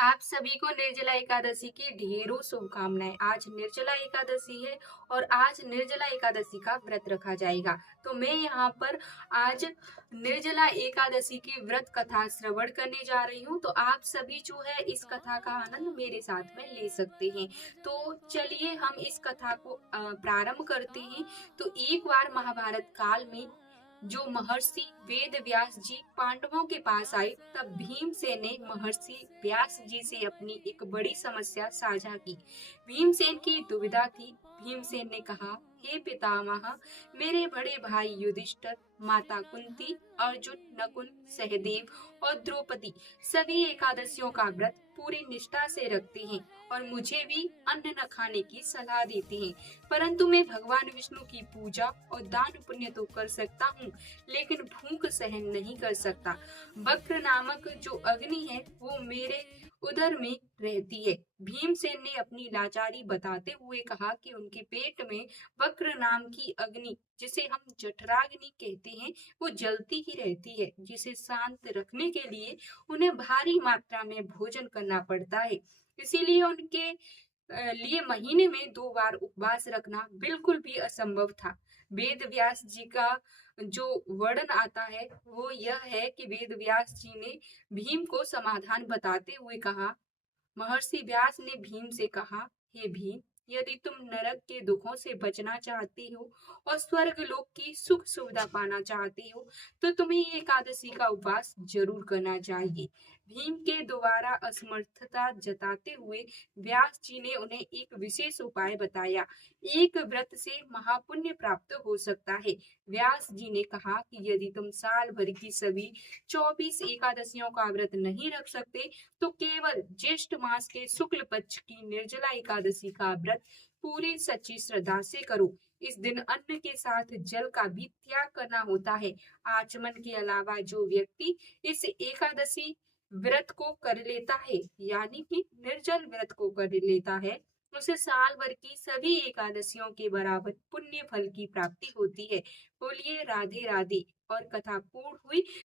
आप सभी को निर्जला एकादशी की ढेरों शुभकामनाएं। आज निर्जला एकादशी है और आज निर्जला एकादशी का व्रत रखा जाएगा। तो मैं यहाँ पर आज निर्जला एकादशी की व्रत कथा श्रवण करने जा रही हूँ। तो आप सभी जो है इस कथा का आनंद मेरे साथ में ले सकते हैं। तो चलिए हम इस कथा को प्रारंभ करते हैं। तो एक बार महाभारत काल में जो महर्षि वेद व्यास जी पांडवों के पास आए, तब भीमसेन ने महर्षि व्यास जी से अपनी एक बड़ी समस्या साझा की। भीमसेन की दुविधा थी। भीमसेन ने कहा, हे पितामह, मेरे बड़े भाई युधिष्ठिर, माता कुंती, अर्जुन, नकुल, सहदेव और द्रौपदी सभी एकादशियों का व्रत पूरी निष्ठा से रखते हैं और मुझे भी अन्न न खाने की सलाह देते हैं। परंतु मैं भगवान विष्णु की पूजा और दान पुण्य तो कर सकता हूँ, लेकिन भूख सहन नहीं कर सकता। वक्र नामक जो अग्नि है वो मेरे उदर में रहती है। भीमसेन ने अपनी लाचारी बताते हुए कहा कि उनके पेट में वक्र नाम की अग्नि, जिसे हम जठराग्नि कहते हैं, वो जलती ही रहती है, जिसे शांत रखने के लिए उन्हें भारी मात्रा में भोजन करना पड़ता है। इसीलिए उनके लिए महीने में 2 बार उपवास रखना बिल्कुल भी असंभव था। वेद व्यास जी का जो वर्णन आता है वो यह है कि वेद व्यास जी ने भीम को समाधान बताते हुए कहा। महर्षि व्यास ने भीम से कहा, हे भीम, यदि तुम नरक के दुखों से बचना चाहते हो और स्वर्ग लोक की सुख सुविधा पाना चाहते हो, तो तुम्हें एकादशी का उपवास जरूर करना चाहिए। भीम के दोबारा असमर्थता जताते हुए व्यास जी ने उन्हें एक विशेष उपाय बताया। एक व्रत से महापुण्य प्राप्त हो सकता है। व्यास जी ने कहा कि यदि तुम साल भर की सभी 24 एकादशियों का व्रत नहीं रख सकते, तो केवल ज्येष्ठ मास के शुक्ल पक्ष की निर्जला एकादशी का व्रत पूरी सच्ची श्रद्धा से करो। इस दिन अन्न के साथ जल का भी त्याग करना होता है। आचमन के अलावा जो व्यक्ति इस एकादशी व्रत को कर लेता है, यानी कि निर्जल व्रत को कर लेता है, उसे साल भर की सभी एकादशियों के बराबर पुण्य फल की प्राप्ति होती है। बोलिए राधे राधे। और कथा पूर्ण हुई।